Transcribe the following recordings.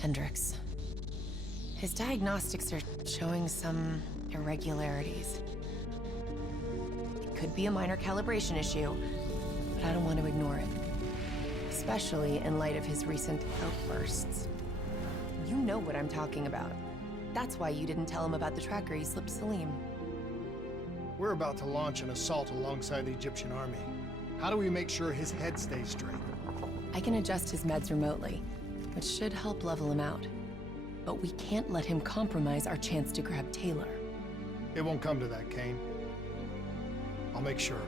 Hendricks. His diagnostics are showing some irregularities. It could be a minor calibration issue, but I don't want to ignore it. Especially in light of his recent outbursts. You know what I'm talking about. That's why you didn't tell him about the tracker he slipped Salim. We're about to launch an assault alongside the Egyptian army. How do we make sure his head stays straight? I can adjust his meds remotely, which should help level him out. But we can't let him compromise our chance to grab Taylor. It won't come to that, Kane. I'll make sure of it.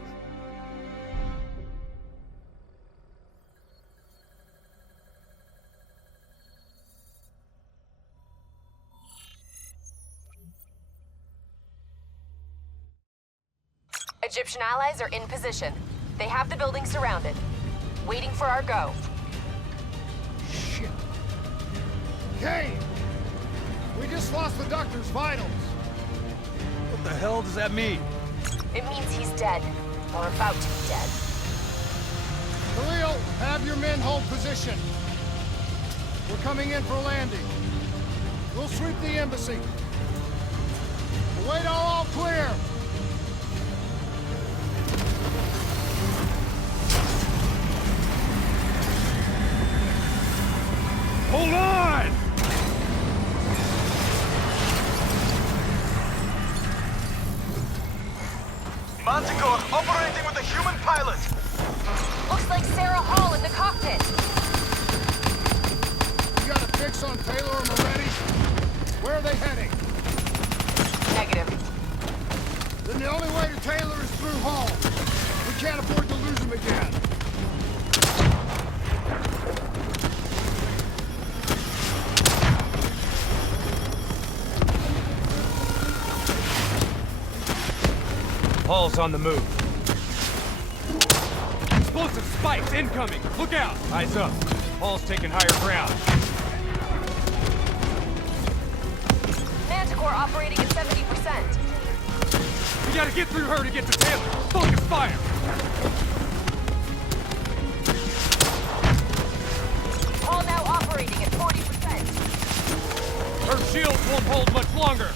Egyptian allies are in position. They have the building surrounded. Waiting for our go. Shit. Kane! We just lost the doctor's vitals. What the hell does that mean? It means he's dead. Or about to be dead. Khalil, have your men hold position. We're coming in for landing. We'll sweep the embassy. We'll wait all clear. Hold on! Manticore operating with a human pilot. Looks like Sarah Hall in the cockpit. You got a fix on Taylor and Moretti? Where are they heading? Negative. Then the only way to Taylor is through Hall. We can't afford to lose him again. Hall's on the move. Explosive spikes incoming! Look out! Eyes up. Hall's taking higher ground. Manticore operating at 70%. We gotta get through her to get to Taylor. Focus fire! Hall now operating at 40%. Her shields won't hold much longer.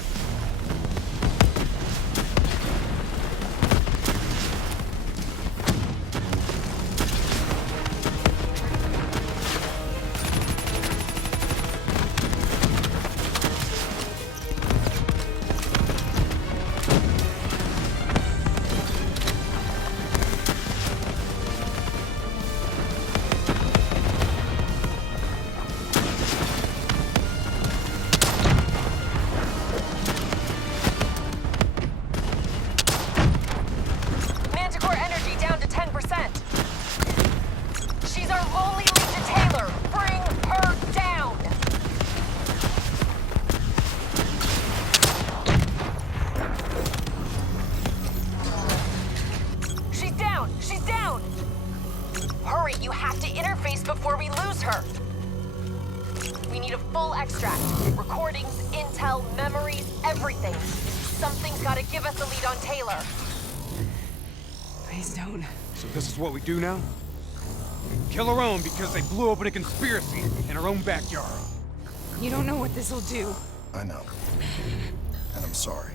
Before we lose her. We need a full extract. Recordings, intel, memories, everything. Something's gotta give us a lead on Taylor. Please don't. So this is what we do now? Kill our own because they blew open a conspiracy in our own backyard. You don't know what this'll do. I know. And I'm sorry.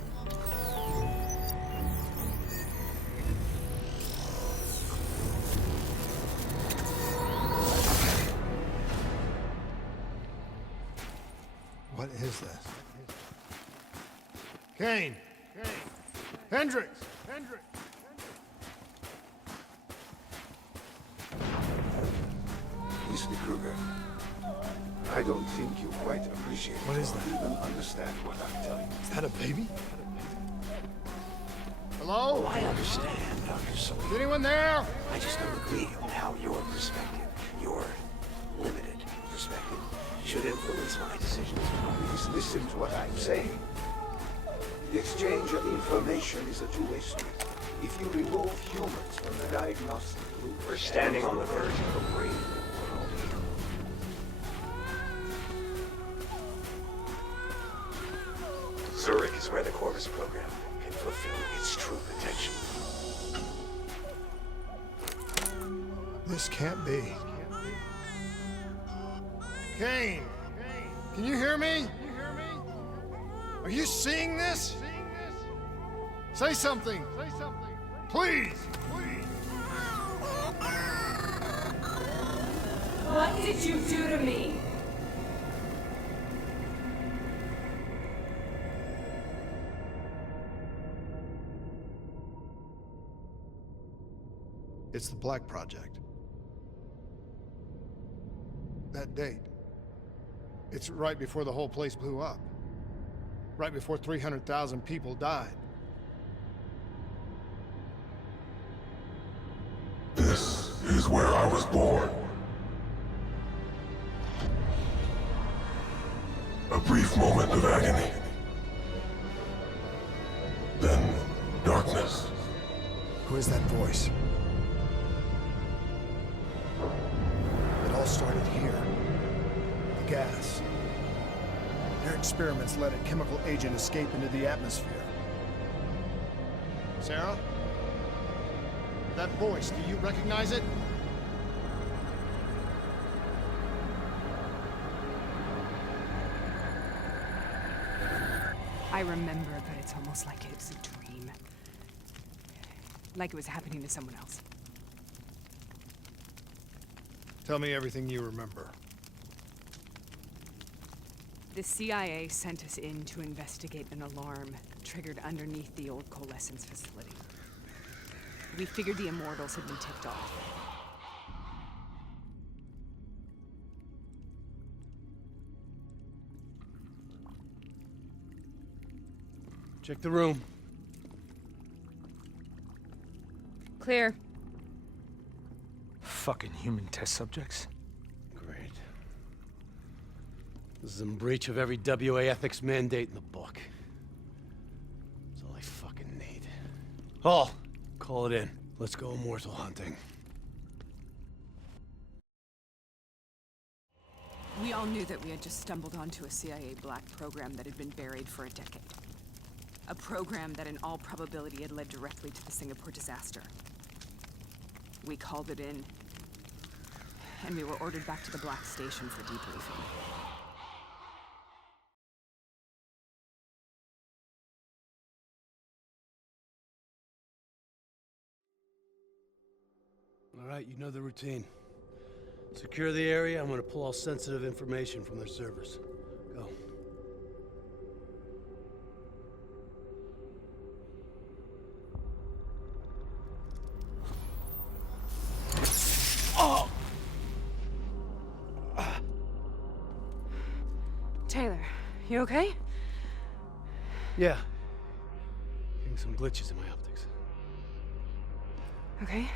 What is this? Kane! Hendricks! Mr. Kruger, I don't think you quite appreciate What is or that? even understand what I'm telling you. Is that a baby? Hello? I understand, Dr. Sully. Is anyone there? I just don't agree on how your perspective, your limited perspective, should influence my decisions. Please listen to what I'm saying. The exchange of information is a two-way street. If you remove humans from the diagnostic loop, we're standing on the verge of a brave new world. where the Corvus program can fulfill its true potential. This can't be. Kane! Can you hear me? Are you seeing this? Say something! Please! What did you do to me? It's the Black Project. That date. It's right before the whole place blew up. Right before 300,000 people died. This is where I was born. A brief moment of agony. Then, darkness. Who is that voice? It all started here. The gas. Their experiments let a chemical agent escape into the atmosphere. Sarah? That voice, do you recognize it? I remember, but it's almost like it was a dream. Like it was happening to someone else. Tell me everything you remember. The CIA sent us in to investigate an alarm triggered underneath the old Coalescence facility. We figured the Immortals had been tipped off. Check the room. Clear. Fucking human test subjects. Great. This is in breach of every WA ethics mandate in the book. That's all I fucking need. Hall, call it in. Let's go immortal hunting. We all knew that we had just stumbled onto a CIA black program that had been buried for a decade. A program that in all probability had led directly to the Singapore disaster. We called it in, and we were ordered back to the Black Station for debriefing. All right, you know the routine. Secure the area. I'm gonna pull all sensitive information from their servers. Go. Taylor, you okay? Yeah. Getting some glitches in my optics. Okay,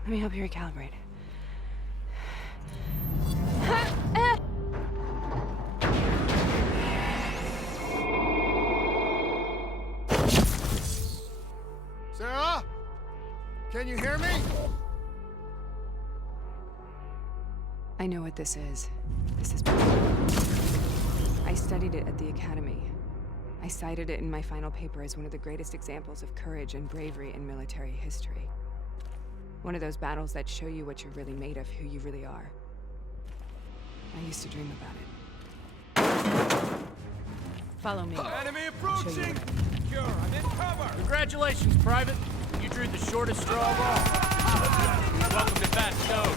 let me help you recalibrate. Sarah? Can you hear me? I know what this is. This is... I studied it at the Academy. I cited it in my final paper as one of the greatest examples of courage and bravery in military history. One of those battles that show you what you're really made of, who you really are. I used to dream about it. Follow me. Enemy I'll show you approaching! what I mean. Secure, I'm in cover! Congratulations, Private. You drew the shortest straw of all. Welcome to Fat Stove.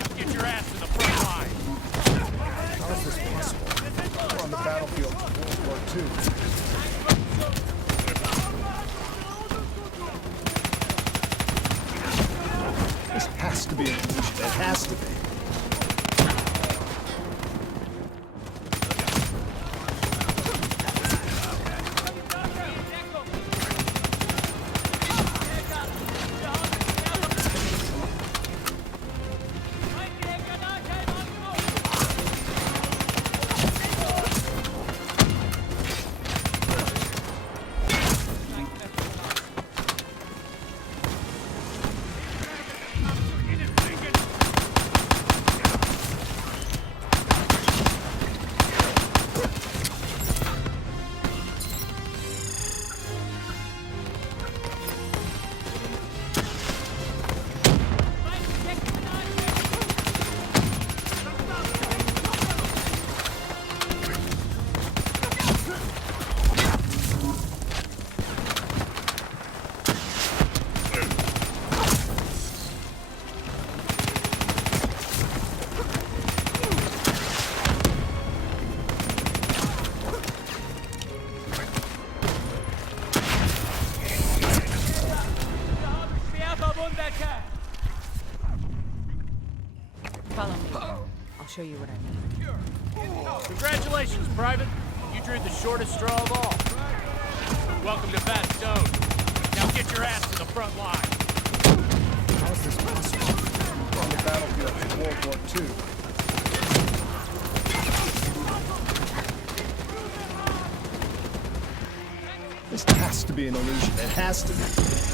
Now get your ass to the front line. How is this possible? We're on the battlefield of World War II. This has to be an illusion. It has to be. drew the shortest straw of all. Welcome to Fat Stone. Now get your ass to the front line. How is this possible? We're on the battlefield in World War II. This has to be an illusion. It has to be.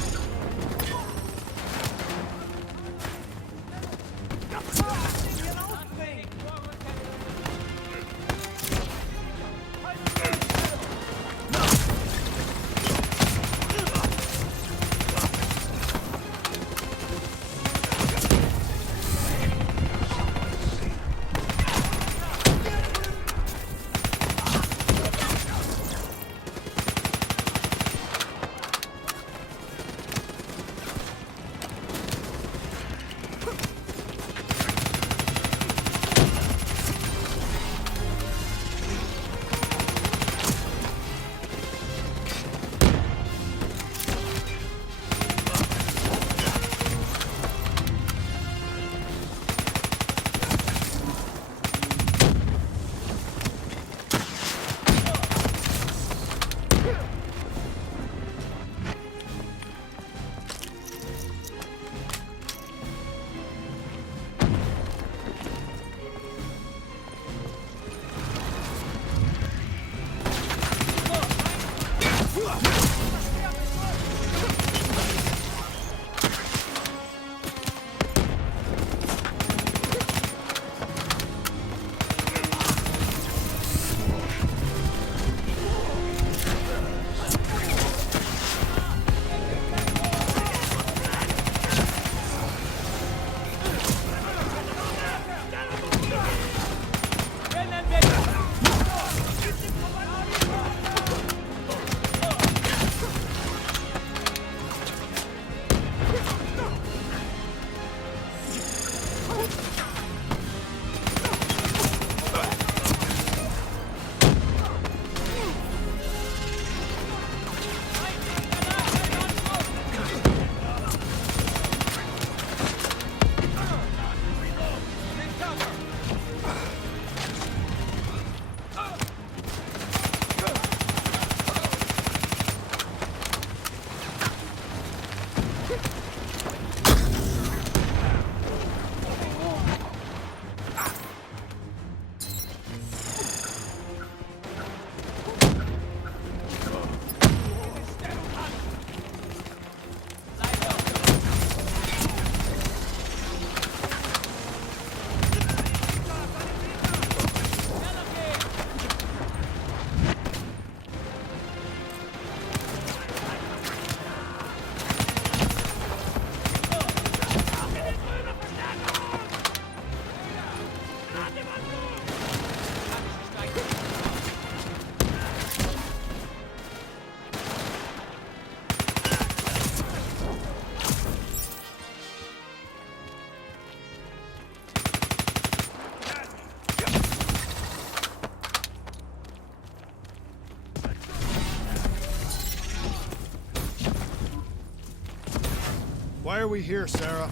Why are we here, Sarah?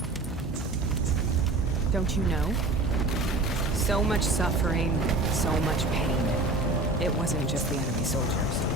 Don't you know? So much suffering, so much pain. It wasn't just the enemy soldiers.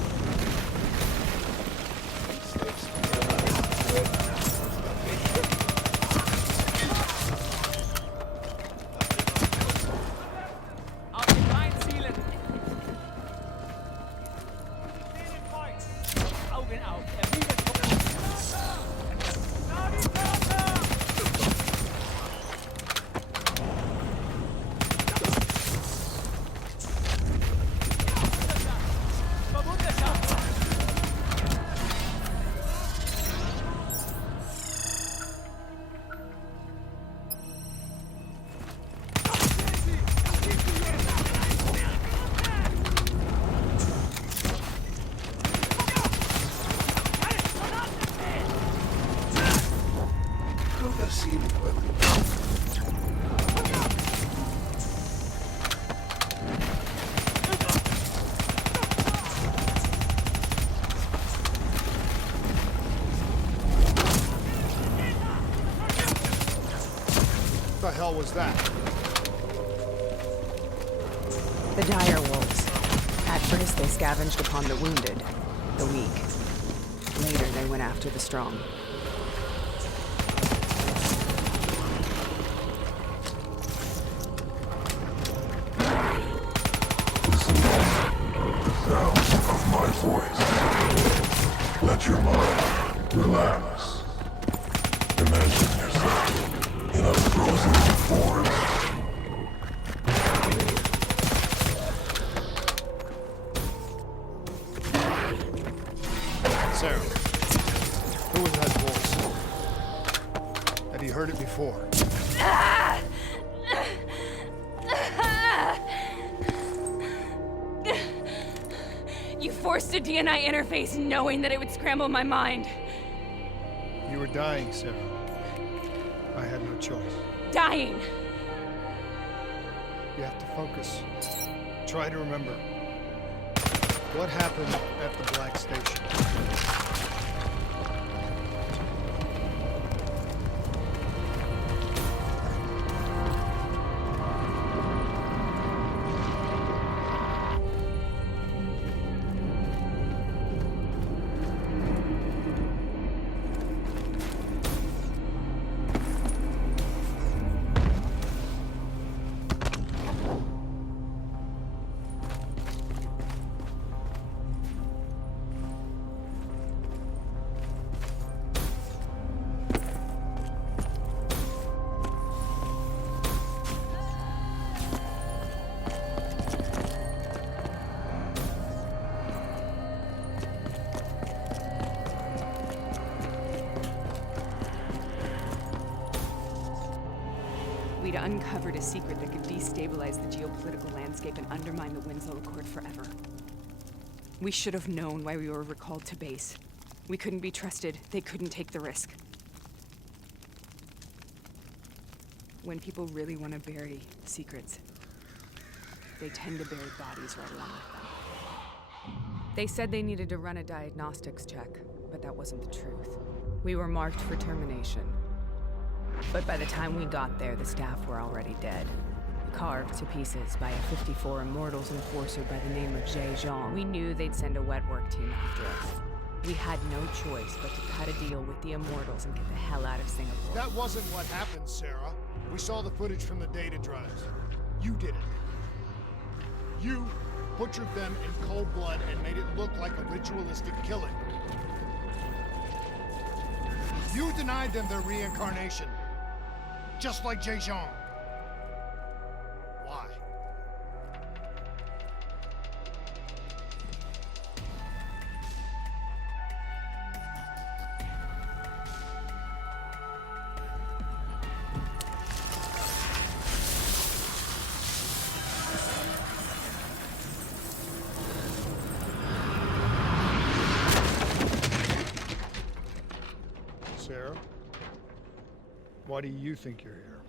What the hell was that? The dire wolves. At First, they scavenged upon the wounded, the weak. Later, they went after the strong. Sound of my voice. Let your mind relax. Imagine yourself in a frozen forest. Sarah, who was that voice? Had he heard it before? You forced a DNI interface knowing that it would scramble my mind. You were dying, Sarah. I had no choice. Dying! You have to focus. Try to remember. What happened at the Black Station? We'd uncovered a secret that could destabilize the geopolitical landscape and undermine the Winslow Accord forever. We should have known why we were recalled to base. We couldn't be trusted. They couldn't take the risk. When people really want to bury secrets, they tend to bury bodies right along with them. They said they needed to run a diagnostics check, but that wasn't the truth. We were marked for termination. But by the time we got there, the staff were already dead. Carved to pieces by a 54 Immortals enforcer by the name of Jay Zhang. We knew they'd send a wet work team after us. We had no choice but to cut a deal with the Immortals and get the hell out of Singapore. That wasn't what happened, Sarah. We saw the footage from the data drives. You did it. You butchered them in cold blood and made it look like a ritualistic killing. You denied them their reincarnation. Just like Jay Zhang. Why? Sarah? Why do you think you're here?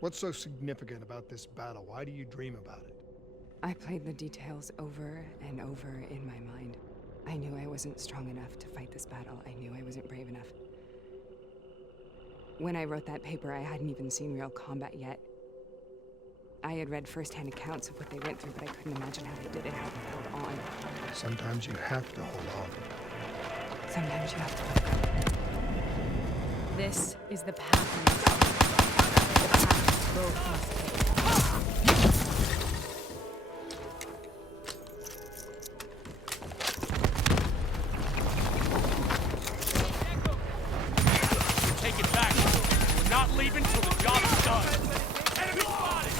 What's so significant about this battle? Why do you dream about it? I played the details over and over in my mind. I knew I wasn't strong enough to fight this battle. I knew I wasn't brave enough. When I wrote that paper, I hadn't even seen real combat yet. I had read first-hand accounts of what they went through, but I couldn't imagine how they did it, how they held on. Sometimes you have to hold on. Sometimes you have to let go. This is the path we must take. The path both must take. Take it back. We're not leaving till the job is done. Enemy spotted!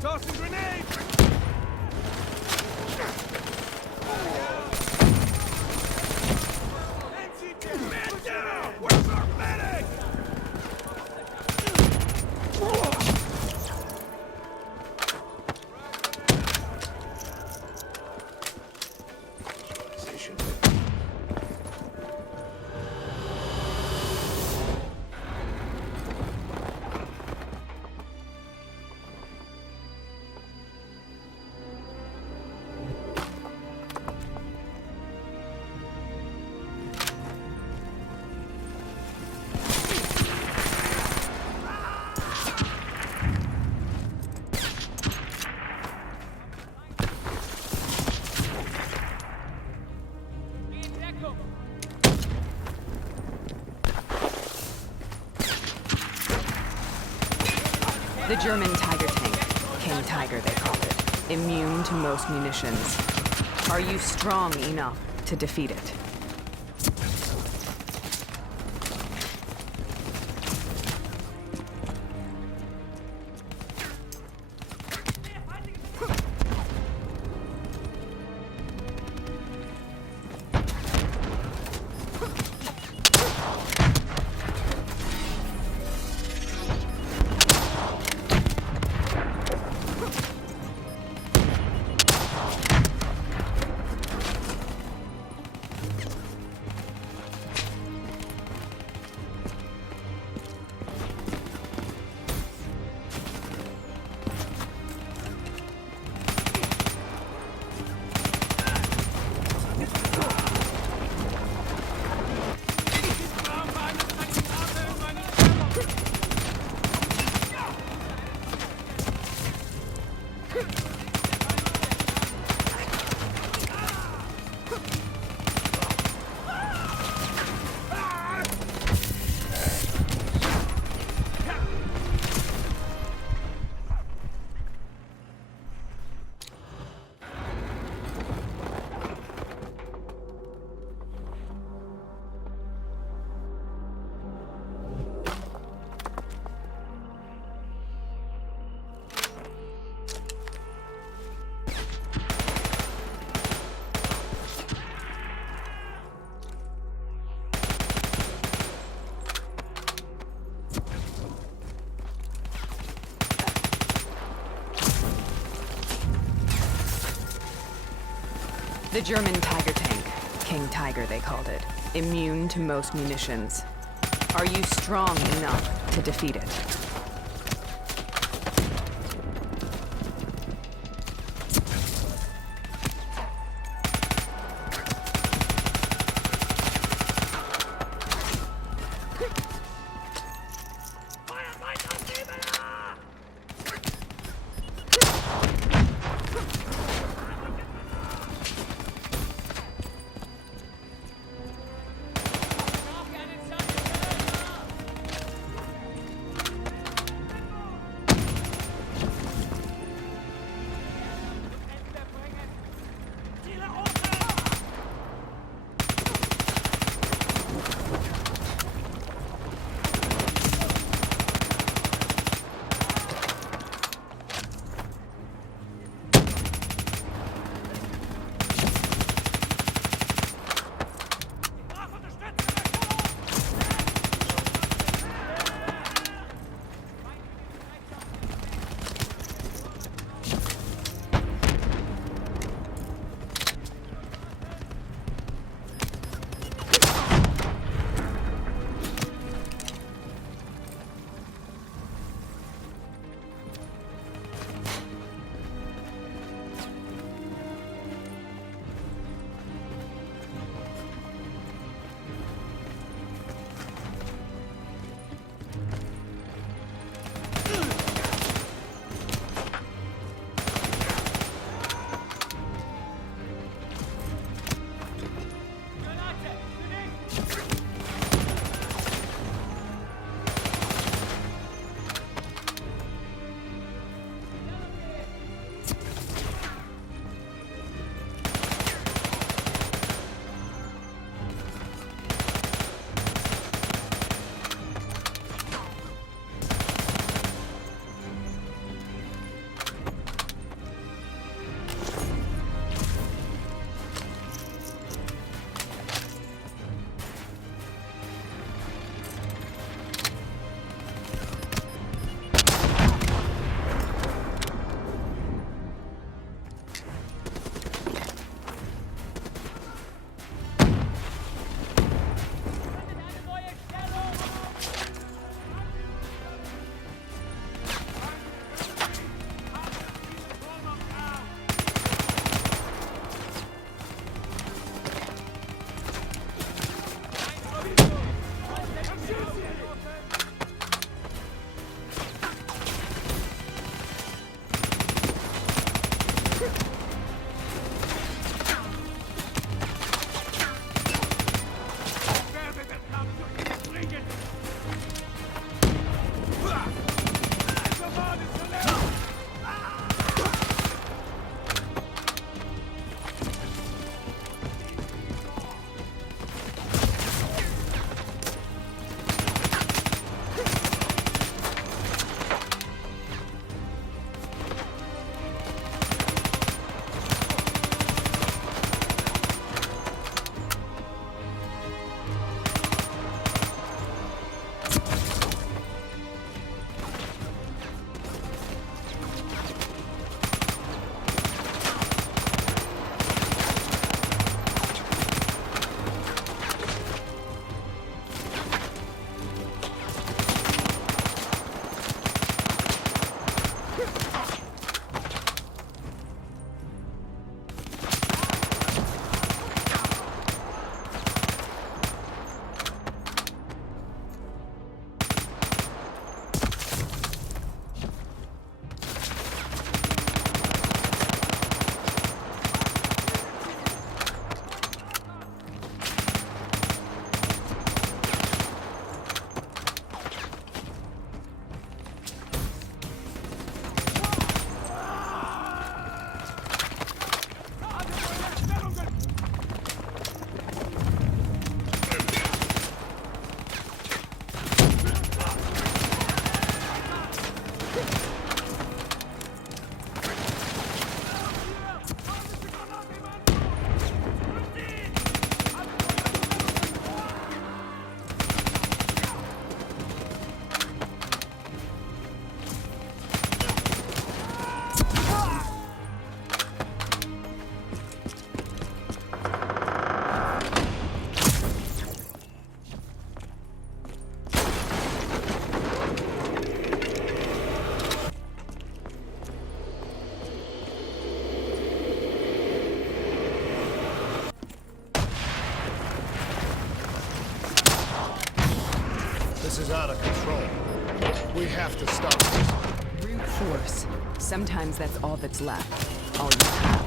Tossing grenade! Man down! Where's our medic? Position. The German Tiger tank. King Tiger, they called it. Immune to most munitions. Are you strong enough to defeat it? The German Tiger tank. King Tiger, they called it. Immune to most munitions. Are you strong enough to defeat it? We have to stop this. Brute force. Sometimes that's all that's left. All you have.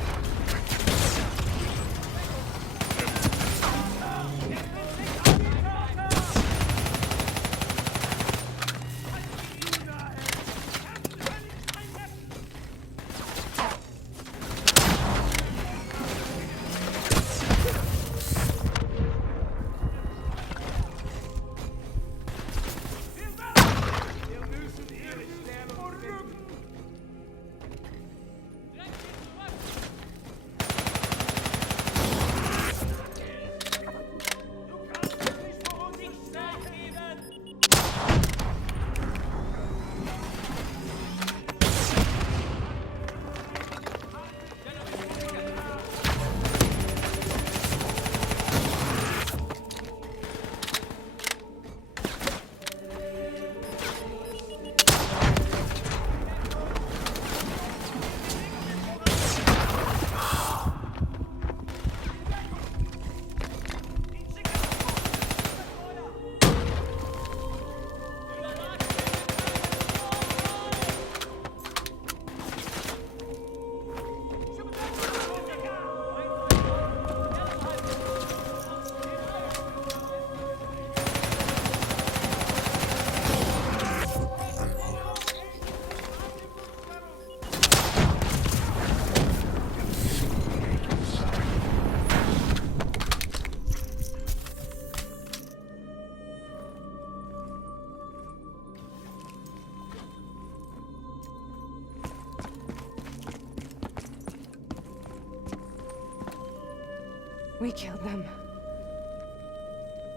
We killed them.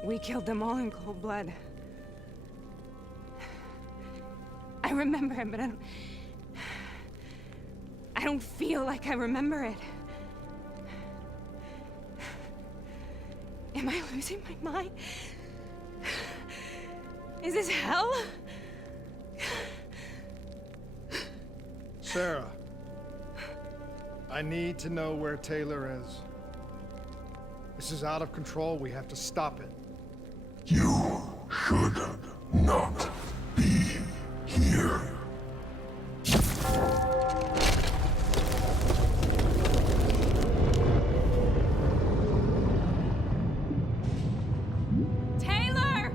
We killed them all in cold blood. I remember it, but I don't feel like I remember it. Am I losing my mind? Is this hell? Sarah, I need to know where Taylor is. This is out of control. We have to stop it. You should not be here. Taylor!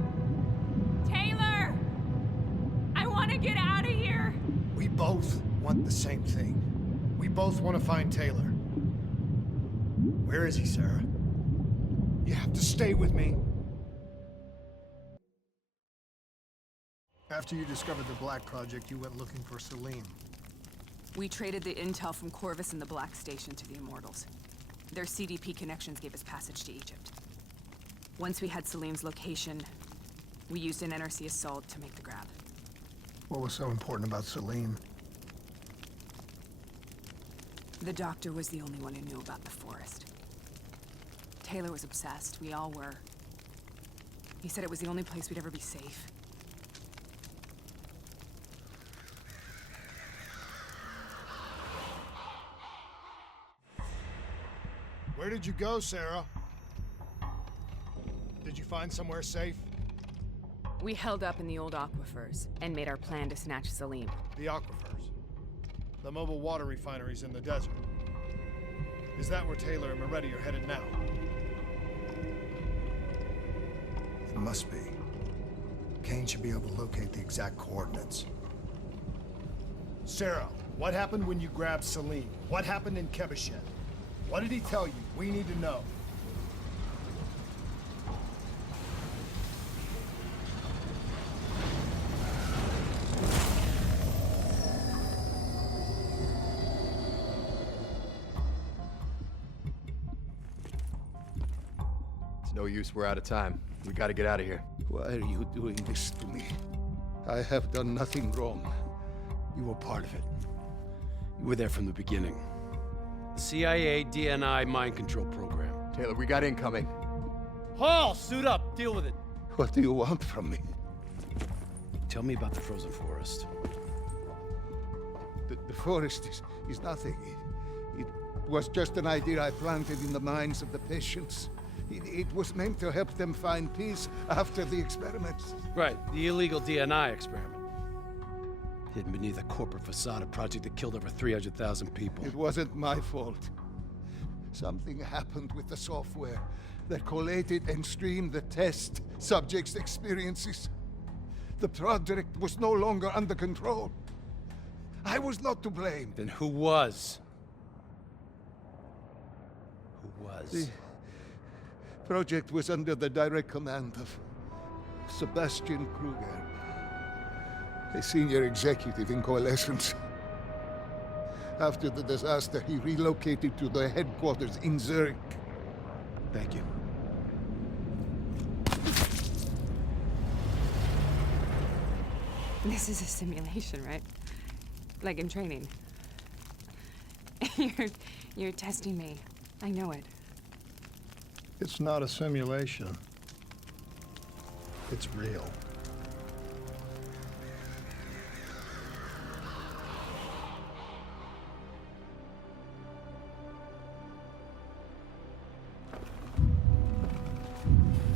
Taylor! I want to get out of here! We both want the same thing. We both want to find Taylor. Where is he, Sarah? You have to stay with me. After you discovered the Black Project, you went looking for Salim. We traded the intel from Corvus and the Black Station to the Immortals. Their CDP connections gave us passage to Egypt. Once we had Salim's location, we used an NRC assault to make the grab. What was so important about Salim? The doctor was the only one who knew about the forest. Taylor was obsessed. We all were. He said it was the only place we'd ever be safe. Where did you go, Sarah? Did you find somewhere safe? We held up in the old aquifers and made our plan to snatch Salim. The aquifers. The mobile water refineries in the desert. Is that where Taylor and Moretti are headed now? It must be. Kane should be able to locate the exact coordinates. Sarah, what happened when you grabbed Salim? What happened in Kebashet? What did he tell you? We need to know. It's no use, we're out of time. We gotta get out of here. Why are you doing this to me? I have done nothing wrong. You were part of it. You were there from the beginning. The CIA DNI mind control program. Taylor, we got incoming. Hall, suit up. Deal with it. What do you want from me? Tell me about the frozen forest. The forest is nothing. It was just an idea I planted in the minds of the patients. It was meant to help them find peace after the experiments. Right, the illegal DNI experiment. hidden beneath a corporate facade, a project that killed over 300,000 people. It wasn't my fault. Something happened with the software that collated and streamed the test subjects' experiences. The project was no longer under control. I was not to blame. Then who was? Who was? The project was under the direct command of Sebastian Kruger, a senior executive in Coalescence. After the disaster, he relocated to the headquarters in Zurich. Thank you. This is a simulation, right? Like in training. You're testing me. I know it. It's not a simulation. It's real.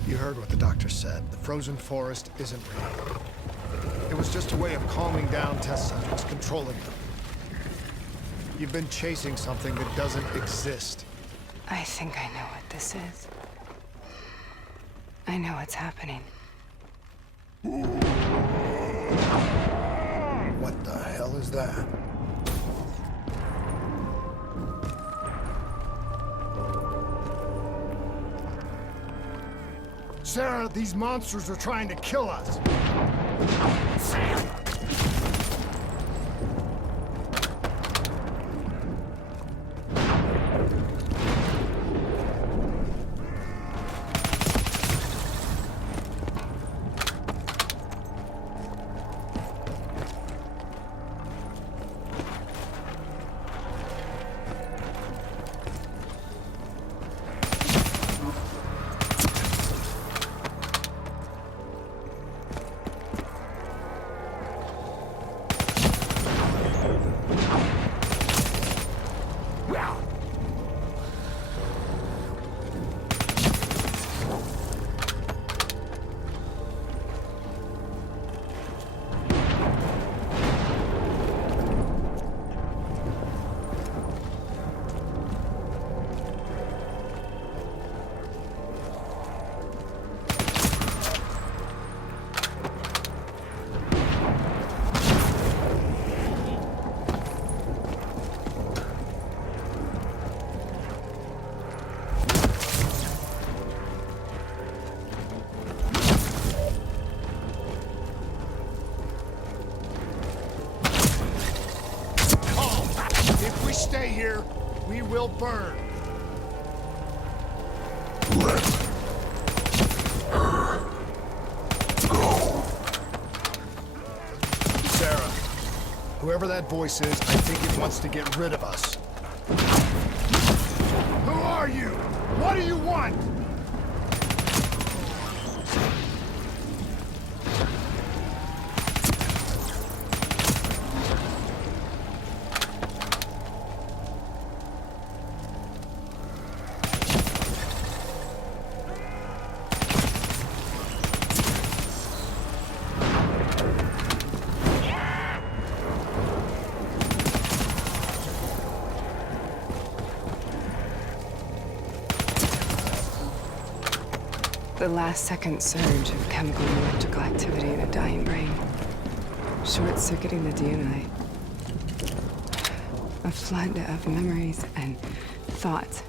You heard what the doctor said. The frozen forest isn't real. It was just a way of calming down test subjects, controlling them. You've been chasing something that doesn't exist. I think I know what this is. I know what's happening. What the hell is that? Sarah, these monsters are trying to kill us. Stay here, we will burn. Let her go. Sarah, whoever that voice is, I think it wants to get rid of us. Who are you? What do you want? The last-second surge of chemical and electrical activity in a dying brain. Short-circuiting the DNA. A flood of memories and thoughts.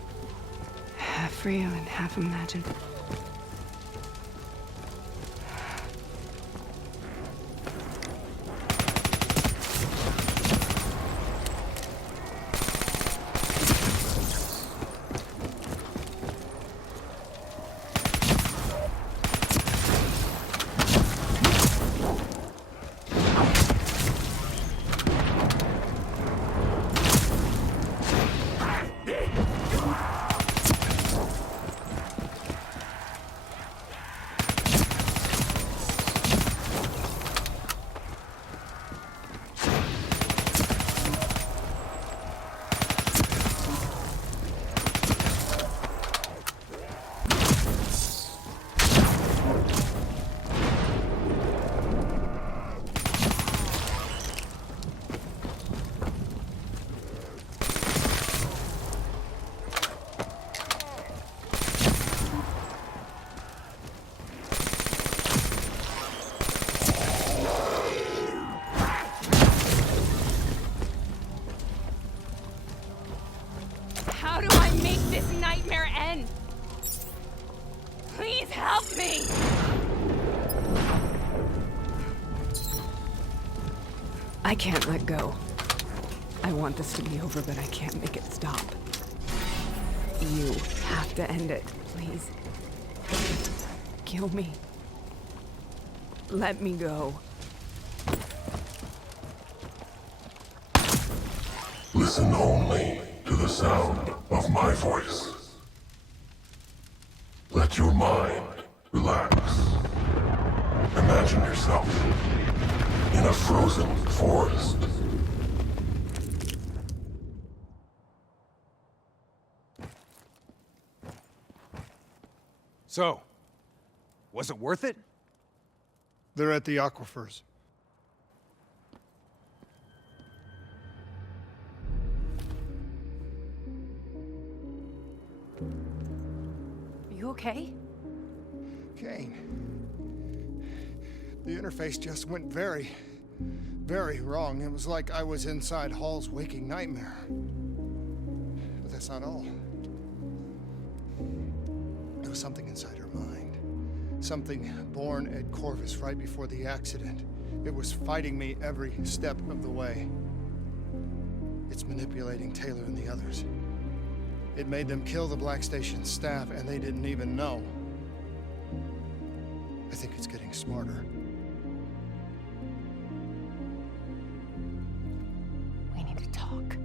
Half real and half imagined. I can't let go. I want this to be over, but I can't make it stop. You have to end it, please. Kill me. Let me go. Listen only to the sound of my voice. Let your mind relax. Imagine yourself in a frozen forest. So, was it worth it? They're at the aquifers. Are you okay? Kane. The interface just went very wrong. It was like I was inside Hall's waking nightmare. But that's not all. There was something inside her mind. Something born at Corvus right before the accident. It was fighting me every step of the way. It's manipulating Taylor and the others. It made them kill the Black Station staff, and they didn't even know. I think it's getting smarter. We need to talk.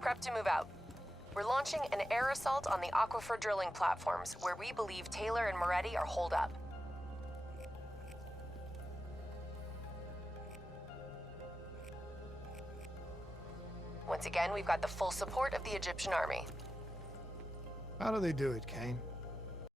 Prep to move out. We're launching an air assault on the aquifer drilling platforms, where we believe Taylor and Moretti are holed up. Once again, we've got the full support of the Egyptian army. How do they do it, Kane?